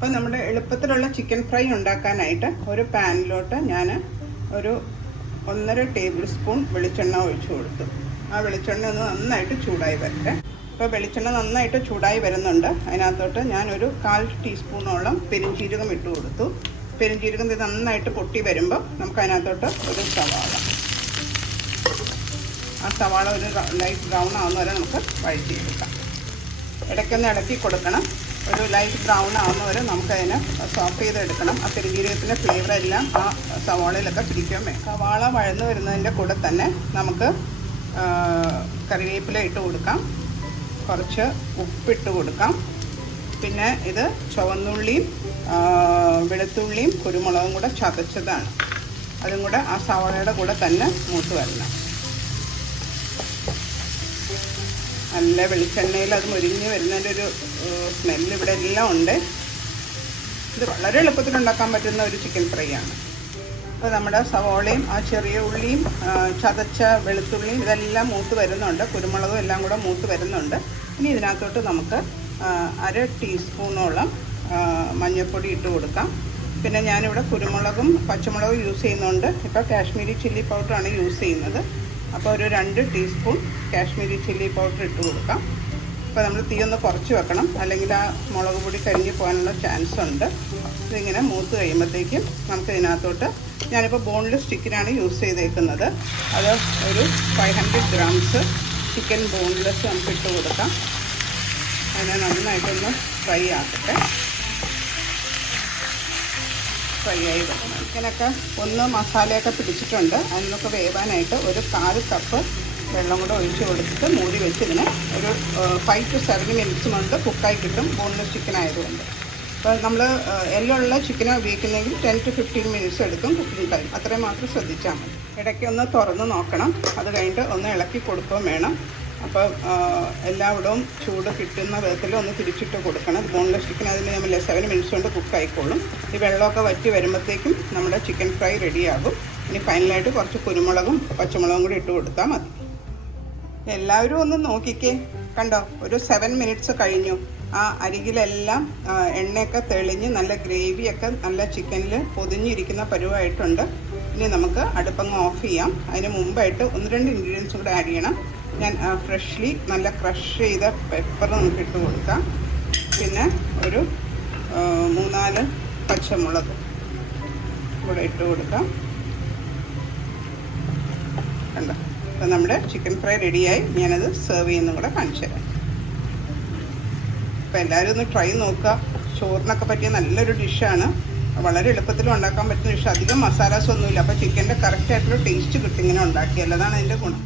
അപ്പോൾ നമ്മുടെ എളുപ്പത്തിലുള്ള chicken fry ഉണ്ടാക്കാനായിട്ട് ഒരു പാനിലോട്ട് ഞാൻ ഒരു 1.5 ടേബിൾ സ്പൂൺ വെളിച്ചെണ്ണ ഒഴിച്ചു കൊടുത്തു. ആ വെളിച്ചെണ്ണ ഒന്ന് നന്നായിട്ട് ചൂടായി വരട്ടെ. അപ്പോൾ വെളിച്ചെണ്ണ നന്നായിട്ട് ചൂടായി വരുന്നുണ്ട്. അതിനകത്തോട്ട് ഞാനൊരു 1/4 ടീസ്പൂണോളം പെരുംജീരകം ഇട്ട് കൊടുത്തു. പെരുംജീരകം നന്നായിട്ട് പൊട്ടി വരുമ്പോൾ നമുക്ക് അതിനകത്തോട്ട് ഒരു സവാള, ആ സവാള ഒരു ലൈറ്റ് ബ്രൗൺ ആവുന്ന വരെ നമുക്ക് വഴറ്റിയെടുക്കാം. ഇടയ്ക്കൊന്ന് ഇളക്കി കൊടുക്കണം. ഒരു ലൈറ്റ് ബ്രൗൺ ആവുന്ന വരെ നമുക്കതിനെ സോഫ്റ്റ് ചെയ്തെടുക്കണം. ആ പെരുംജീരകത്തിൻ്റെ ഫ്ലേവർ എല്ലാം ആ സവാളയിലൊക്കെ പിടിക്കാൻ വേണം. സവാള വഴന്നു വരുന്നതിൻ്റെ കൂടെ തന്നെ നമുക്ക് കറിവേപ്പില ഇട്ട് കൊടുക്കാം, കുറച്ച് ഉപ്പിട്ട് കൊടുക്കാം. പിന്നെ ഇത് ചുവന്നുള്ളിയും വെളുത്തുള്ളിയും കുരുമുളകും കൂടെ ചതച്ചതാണ്. അതും കൂടെ ആ സവാളയുടെ കൂടെ തന്നെ മൂത്ത് വരണം. നല്ല വെളിച്ചെണ്ണയിൽ അത് മുരിഞ്ഞ് വരുന്നതിൻ്റെ ഒരു സ്മെല്ല് ഇവിടെ എല്ലാം ഉണ്ട്. ഇത് വളരെ എളുപ്പത്തിൽ ഉണ്ടാക്കാൻ പറ്റുന്ന ഒരു ചിക്കൻ ഫ്രൈ ആണ്. അപ്പോൾ നമ്മുടെ സവോളയും ആ ചെറിയ ഉള്ളിയും ചതച്ച വെളുത്തുള്ളിയും ഇതെല്ലാം മൂത്ത് വരുന്നുണ്ട്. കുരുമുളകും എല്ലാം കൂടെ മൂത്ത് വരുന്നുണ്ട്. ഇനി ഇതിനകത്തോട്ട് നമുക്ക് 1/2 ടീസ്പൂണോളം മഞ്ഞൾപ്പൊടി ഇട്ട് കൊടുക്കാം. പിന്നെ ഞാനിവിടെ കുരുമുളകും പച്ചമുളകും യൂസ് ചെയ്യുന്നുണ്ട്. ഇപ്പോൾ കാശ്മീരി ചില്ലി പൗഡറാണ് യൂസ് ചെയ്യുന്നത്. അപ്പോൾ ഒരു 2 ടീസ്പൂൺ കാശ്മീരി ചില്ലി പൗഡർ ഇട്ട് കൊടുക്കാം. അപ്പോൾ നമ്മൾ തീ ഒന്ന് കുറച്ച് വെക്കണം, അല്ലെങ്കിൽ ആ മുളക് പൊടി കരിഞ്ഞ് പോകാനുള്ള ചാൻസ് ഉണ്ട്. ഇതിങ്ങനെ മൂത്ത് കഴിയുമ്പോഴത്തേക്കും നമുക്ക് ഇതിനകത്തോട്ട്, ഞാനിപ്പോൾ ബോൺലെസ് ചിക്കനാണ് യൂസ് ചെയ്തേക്കുന്നത്. അത് ഒരു 500 ഗ്രാംസ് ചിക്കൻ ബോൺലെസ് നമുക്ക് ഇട്ട് കൊടുക്കാം. അതിനെ നന്നായിട്ടൊന്ന് ഫ്രൈ ആക്കട്ടെ. ഫ്രൈ ആയി വെക്കണം. ചിക്കനൊക്കെ ഒന്ന് മസാലയൊക്കെ പിടിച്ചിട്ടുണ്ട്. അതിനൊക്കെ വേവാനായിട്ട് ഒരു 1/4 കപ്പ് വെള്ളം കൂടെ ഒഴിച്ച് കൊടുത്തിട്ട് മൂടി വെച്ച് ഇതിന് ഒരു 5 to 7 മിനിറ്റ്സ് കൊണ്ട് കുക്കായി കിട്ടും, ബോൺലെസ് ചിക്കൻ ആയതുകൊണ്ട്. അപ്പോൾ നമ്മൾ എല്ലുള്ള ചിക്കനാണ് ഉപയോഗിക്കുന്നതെങ്കിൽ 10 to 15 മിനിറ്റ്സ് എടുക്കും കുക്കിംഗ് ടൈം. അത്രയും മാത്രം ശ്രദ്ധിച്ചാൽ മതി. ഇടയ്ക്ക് ഒന്ന് തുറന്ന് നോക്കണം. അത് കഴിഞ്ഞിട്ട് ഒന്ന് ഇളക്കി കൊടുക്കുകയും വേണം. അപ്പോൾ എല്ലായിടവും ചൂട് കിട്ടുന്ന വിധത്തിൽ ഒന്ന് തിരിച്ചിട്ട് കൊടുക്കണം. ബോൺലെസ് ചിക്കൻ അതിന് നമ്മൾ 7 മിനിറ്റ്സ് കൊണ്ട് കുക്കായിക്കോളും. ഈ വെള്ളമൊക്കെ വറ്റി വരുമ്പോഴത്തേക്കും നമ്മുടെ ചിക്കൻ ഫ്രൈ റെഡിയാകും. ഇനി ഫൈനലായിട്ട് കുറച്ച് കുരുമുളകും പച്ചമുളകും കൂടി ഇട്ട് കൊടുത്താൽ മതി. എല്ലാവരും ഒന്ന് നോക്കിക്കേ, കണ്ടോ, ഒരു 7 മിനിറ്റ്സ് കഴിഞ്ഞു. ആ അരികിലെല്ലാം എണ്ണയൊക്കെ തെളിഞ്ഞ് നല്ല ഗ്രേവിയൊക്കെ നല്ല ചിക്കനിൽ പൊതിഞ്ഞിരിക്കുന്ന പരുവായിട്ടുണ്ട്. ഇനി നമുക്ക് അടുപ്പങ്ങ് ഓഫ് ചെയ്യാം. അതിന് മുമ്പായിട്ട് 1-2 ഇൻഗ്രീഡിയൻസ് കൂടെ ആഡ് ചെയ്യണം. ഞാൻ ഫ്രഷ്ലി നല്ല ക്രഷ് ചെയ്ത പെപ്പർ നമുക്ക് ഇട്ട് കൊടുക്കാം. പിന്നെ ഒരു 3-4 പച്ചമുളക് കൂടെ ഇട്ട് കൊടുക്കാം. കണ്ടോ, അപ്പോൾ നമ്മുടെ ചിക്കൻ ഫ്രൈ റെഡിയായി. ഞാനത് സെർവ് ചെയ്യുന്നതും കൂടെ കാണിച്ചു തരാം. അപ്പോൾ എല്ലാവരും ഒന്ന് ട്രൈ നോക്കുക. ചോറിനൊക്കെ പറ്റിയ നല്ലൊരു ഡിഷാണ്. വളരെ എളുപ്പത്തിലും ഉണ്ടാക്കാൻ പറ്റുന്ന ഡിഷ്. അധികം മസാലാസ് ഒന്നുമില്ല. അപ്പോൾ ചിക്കൻ്റെ കറക്റ്റായിട്ടുള്ള ടേസ്റ്റ് കിട്ടും ഇങ്ങനെ ഉണ്ടാക്കിയാൽ. അതാണ് അതിൻ്റെ ഗുണം.